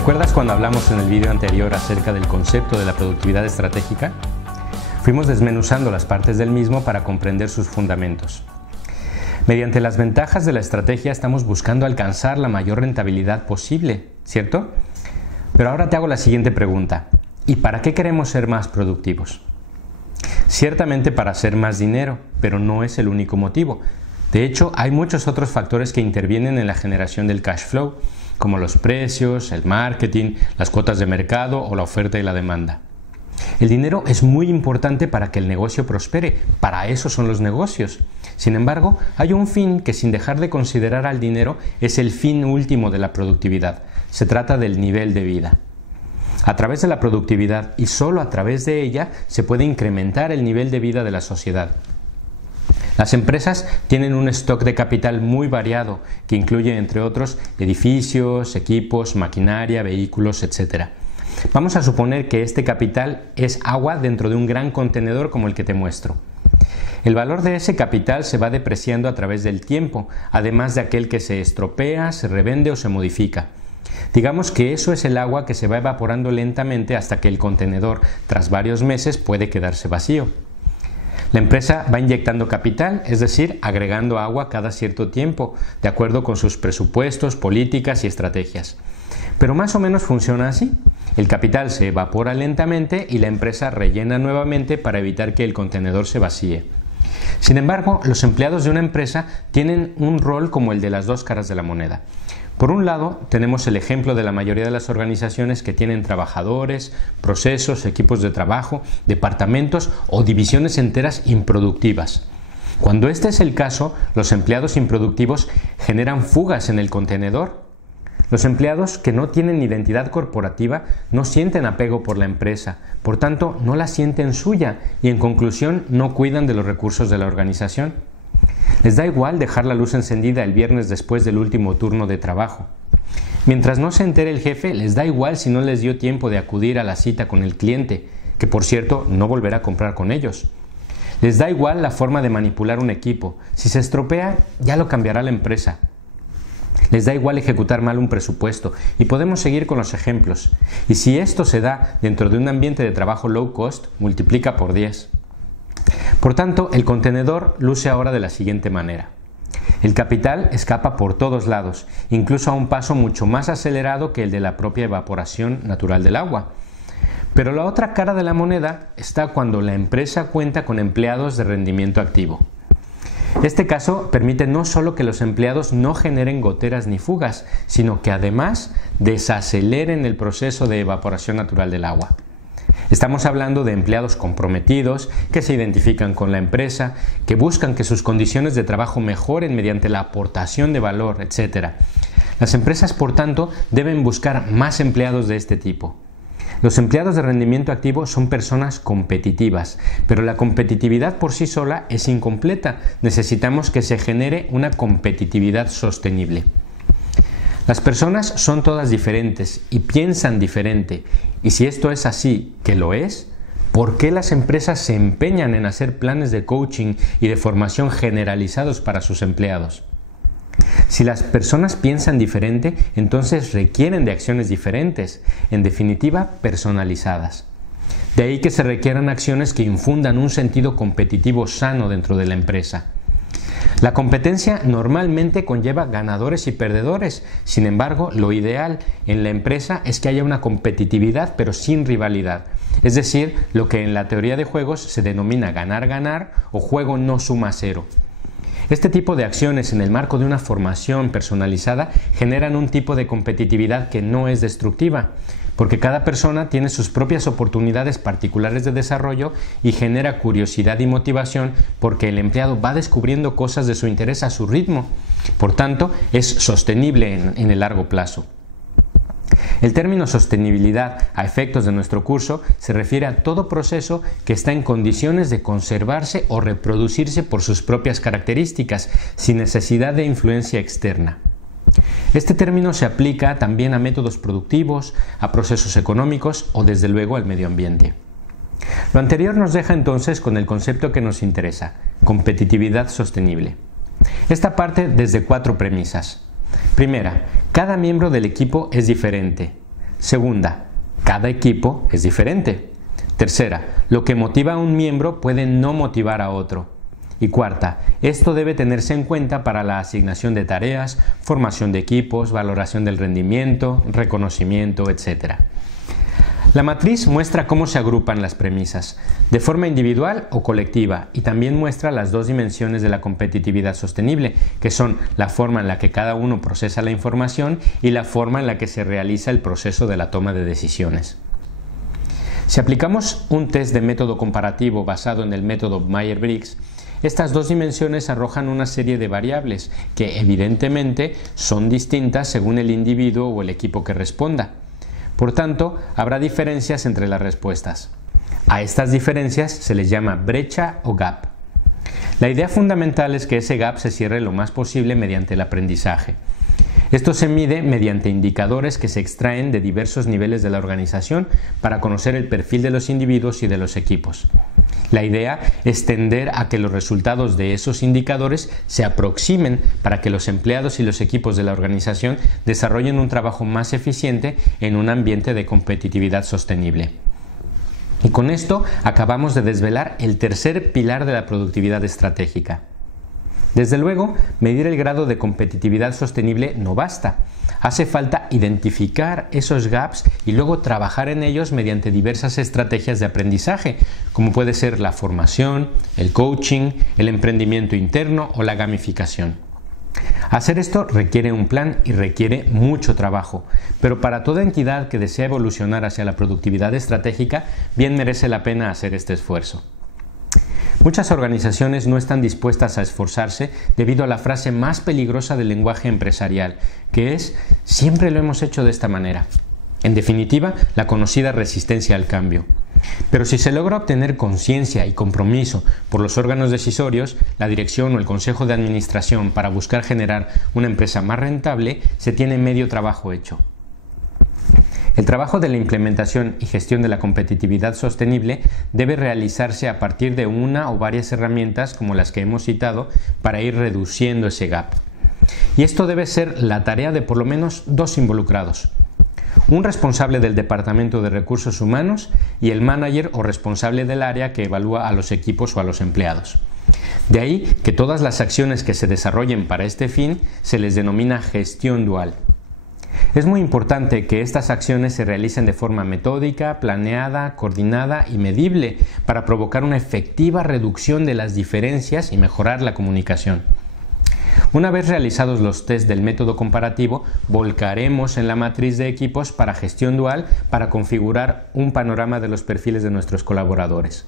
¿Recuerdas cuando hablamos en el video anterior acerca del concepto de la productividad estratégica? Fuimos desmenuzando las partes del mismo para comprender sus fundamentos. Mediante las ventajas de la estrategia estamos buscando alcanzar la mayor rentabilidad posible, ¿cierto? Pero ahora te hago la siguiente pregunta. ¿Y para qué queremos ser más productivos? Ciertamente para hacer más dinero, pero no es el único motivo. De hecho, hay muchos otros factores que intervienen en la generación del cash flow, como los precios, el marketing, las cuotas de mercado o la oferta y la demanda. El dinero es muy importante para que el negocio prospere, para eso son los negocios. Sin embargo, hay un fin que, sin dejar de considerar al dinero, es el fin último de la productividad. Se trata del nivel de vida. A través de la productividad y solo a través de ella se puede incrementar el nivel de vida de la sociedad. Las empresas tienen un stock de capital muy variado que incluye, entre otros, edificios, equipos, maquinaria, vehículos, etc. Vamos a suponer que este capital es agua dentro de un gran contenedor como el que te muestro. El valor de ese capital se va depreciando a través del tiempo, además de aquel que se estropea, se revende o se modifica. Digamos que eso es el agua que se va evaporando lentamente hasta que el contenedor, tras varios meses, puede quedarse vacío. La empresa va inyectando capital, es decir, agregando agua cada cierto tiempo, de acuerdo con sus presupuestos, políticas y estrategias. Pero más o menos funciona así. El capital se evapora lentamente y la empresa rellena nuevamente para evitar que el contenedor se vacíe. Sin embargo, los empleados de una empresa tienen un rol como el de las dos caras de la moneda. Por un lado, tenemos el ejemplo de la mayoría de las organizaciones que tienen trabajadores, procesos, equipos de trabajo, departamentos o divisiones enteras improductivas. Cuando este es el caso, los empleados improductivos generan fugas en el contenedor. Los empleados que no tienen identidad corporativa no sienten apego por la empresa, por tanto no la sienten suya y en conclusión no cuidan de los recursos de la organización. Les da igual dejar la luz encendida el viernes después del último turno de trabajo. Mientras no se entere el jefe, les da igual si no les dio tiempo de acudir a la cita con el cliente, que por cierto no volverá a comprar con ellos. Les da igual la forma de manipular un equipo. Si se estropea, ya lo cambiará la empresa. Les da igual ejecutar mal un presupuesto y podemos seguir con los ejemplos. Y si esto se da dentro de un ambiente de trabajo low cost, multiplica por 10. Por tanto, el contenedor luce ahora de la siguiente manera. El capital escapa por todos lados, incluso a un paso mucho más acelerado que el de la propia evaporación natural del agua. Pero la otra cara de la moneda está cuando la empresa cuenta con empleados de rendimiento activo. Este caso permite no solo que los empleados no generen goteras ni fugas, sino que además desaceleren el proceso de evaporación natural del agua. Estamos hablando de empleados comprometidos, que se identifican con la empresa, que buscan que sus condiciones de trabajo mejoren mediante la aportación de valor, etc. Las empresas, por tanto, deben buscar más empleados de este tipo. Los empleados de rendimiento activo son personas competitivas, pero la competitividad por sí sola es incompleta. Necesitamos que se genere una competitividad sostenible. Las personas son todas diferentes y piensan diferente, y si esto es así, que lo es, ¿por qué las empresas se empeñan en hacer planes de coaching y de formación generalizados para sus empleados? Si las personas piensan diferente, entonces requieren de acciones diferentes, en definitiva, personalizadas. De ahí que se requieran acciones que infundan un sentido competitivo sano dentro de la empresa. La competencia normalmente conlleva ganadores y perdedores. Sin embargo, lo ideal en la empresa es que haya una competitividad pero sin rivalidad. Es decir, lo que en la teoría de juegos se denomina ganar-ganar o juego no suma cero. Este tipo de acciones en el marco de una formación personalizada generan un tipo de competitividad que no es destructiva, porque cada persona tiene sus propias oportunidades particulares de desarrollo y genera curiosidad y motivación porque el empleado va descubriendo cosas de su interés a su ritmo. Por tanto, es sostenible en el largo plazo. El término sostenibilidad a efectos de nuestro curso se refiere a todo proceso que está en condiciones de conservarse o reproducirse por sus propias características, sin necesidad de influencia externa. Este término se aplica también a métodos productivos, a procesos económicos o desde luego al medio ambiente. Lo anterior nos deja entonces con el concepto que nos interesa, competitividad sostenible. Esta parte desde 4 premisas. Primera, cada miembro del equipo es diferente. Segunda, cada equipo es diferente. Tercera, lo que motiva a un miembro puede no motivar a otro. Y cuarta, esto debe tenerse en cuenta para la asignación de tareas, formación de equipos, valoración del rendimiento, reconocimiento, etc. La matriz muestra cómo se agrupan las premisas, de forma individual o colectiva, y también muestra las dos dimensiones de la competitividad sostenible, que son la forma en la que cada uno procesa la información y la forma en la que se realiza el proceso de la toma de decisiones. Si aplicamos un test de método comparativo basado en el método Myers-Briggs, estas dos dimensiones arrojan una serie de variables que evidentemente son distintas según el individuo o el equipo que responda. Por tanto, habrá diferencias entre las respuestas. A estas diferencias se les llama brecha o gap. La idea fundamental es que ese gap se cierre lo más posible mediante el aprendizaje. Esto se mide mediante indicadores que se extraen de diversos niveles de la organización para conocer el perfil de los individuos y de los equipos. La idea es tender a que los resultados de esos indicadores se aproximen para que los empleados y los equipos de la organización desarrollen un trabajo más eficiente en un ambiente de competitividad sostenible. Y con esto acabamos de desvelar el tercer pilar de la productividad estratégica. Desde luego, medir el grado de competitividad sostenible no basta. Hace falta identificar esos gaps y luego trabajar en ellos mediante diversas estrategias de aprendizaje, como puede ser la formación, el coaching, el emprendimiento interno o la gamificación. Hacer esto requiere un plan y requiere mucho trabajo, pero para toda entidad que desea evolucionar hacia la productividad estratégica, bien merece la pena hacer este esfuerzo. Muchas organizaciones no están dispuestas a esforzarse debido a la frase más peligrosa del lenguaje empresarial, que es «siempre lo hemos hecho de esta manera». En definitiva, la conocida resistencia al cambio. Pero si se logra obtener conciencia y compromiso por los órganos decisorios, la dirección o el consejo de administración para buscar generar una empresa más rentable, se tiene medio trabajo hecho. El trabajo de la implementación y gestión de la competitividad sostenible debe realizarse a partir de una o varias herramientas como las que hemos citado para ir reduciendo ese gap. Y esto debe ser la tarea de por lo menos dos involucrados. Un responsable del Departamento de Recursos Humanos y el manager o responsable del área que evalúa a los equipos o a los empleados. De ahí que todas las acciones que se desarrollen para este fin se les denomina gestión dual. Es muy importante que estas acciones se realicen de forma metódica, planeada, coordinada y medible para provocar una efectiva reducción de las diferencias y mejorar la comunicación. Una vez realizados los test del método comparativo, volcaremos en la matriz de equipos para gestión dual para configurar un panorama de los perfiles de nuestros colaboradores.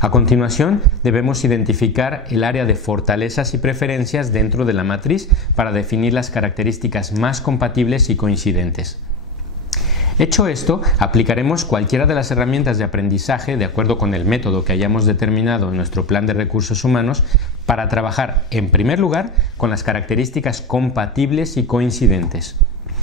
A continuación, debemos identificar el área de fortalezas y preferencias dentro de la matriz para definir las características más compatibles y coincidentes. Hecho esto, aplicaremos cualquiera de las herramientas de aprendizaje de acuerdo con el método que hayamos determinado en nuestro plan de recursos humanos para trabajar, en primer lugar, con las características compatibles y coincidentes.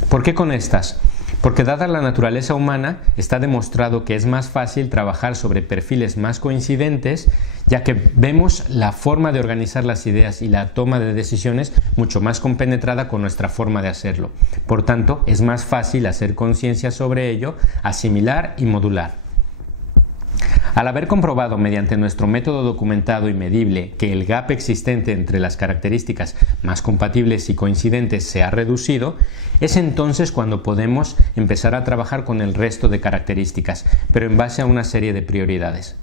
¿Por qué con estas? Porque dada la naturaleza humana, está demostrado que es más fácil trabajar sobre perfiles más coincidentes, ya que vemos la forma de organizar las ideas y la toma de decisiones mucho más compenetrada con nuestra forma de hacerlo. Por tanto, es más fácil hacer conciencia sobre ello, asimilar y modular. Al haber comprobado mediante nuestro método documentado y medible que el gap existente entre las características más compatibles y coincidentes se ha reducido, es entonces cuando podemos empezar a trabajar con el resto de características, pero en base a una serie de prioridades.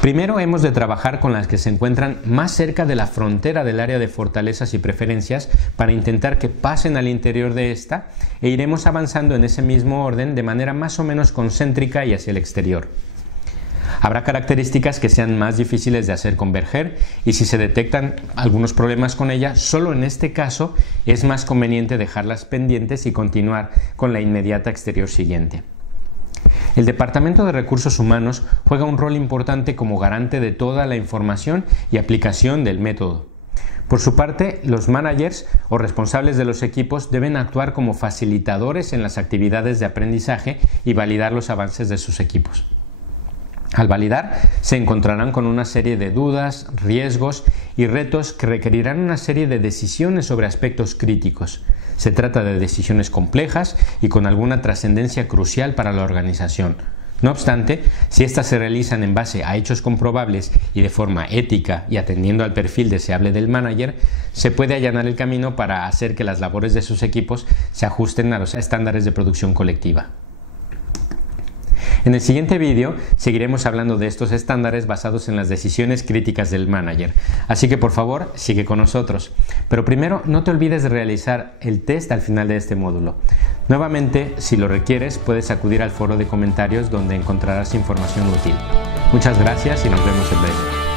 Primero hemos de trabajar con las que se encuentran más cerca de la frontera del área de fortalezas y preferencias para intentar que pasen al interior de esta e iremos avanzando en ese mismo orden de manera más o menos concéntrica y hacia el exterior. Habrá características que sean más difíciles de hacer converger y si se detectan algunos problemas con ella, solo en este caso es más conveniente dejarlas pendientes y continuar con la inmediata exterior siguiente. El Departamento de Recursos Humanos juega un rol importante como garante de toda la información y aplicación del método. Por su parte, los managers o responsables de los equipos deben actuar como facilitadores en las actividades de aprendizaje y validar los avances de sus equipos. Al validar, se encontrarán con una serie de dudas, riesgos y retos que requerirán una serie de decisiones sobre aspectos críticos. Se trata de decisiones complejas y con alguna trascendencia crucial para la organización. No obstante, si éstas se realizan en base a hechos comprobables y de forma ética y atendiendo al perfil deseable del manager, se puede allanar el camino para hacer que las labores de sus equipos se ajusten a los estándares de producción colectiva. En el siguiente vídeo seguiremos hablando de estos estándares basados en las decisiones críticas del manager, así que por favor sigue con nosotros. Pero primero no te olvides de realizar el test al final de este módulo. Nuevamente, si lo requieres, puedes acudir al foro de comentarios donde encontrarás información útil. Muchas gracias y nos vemos en breve.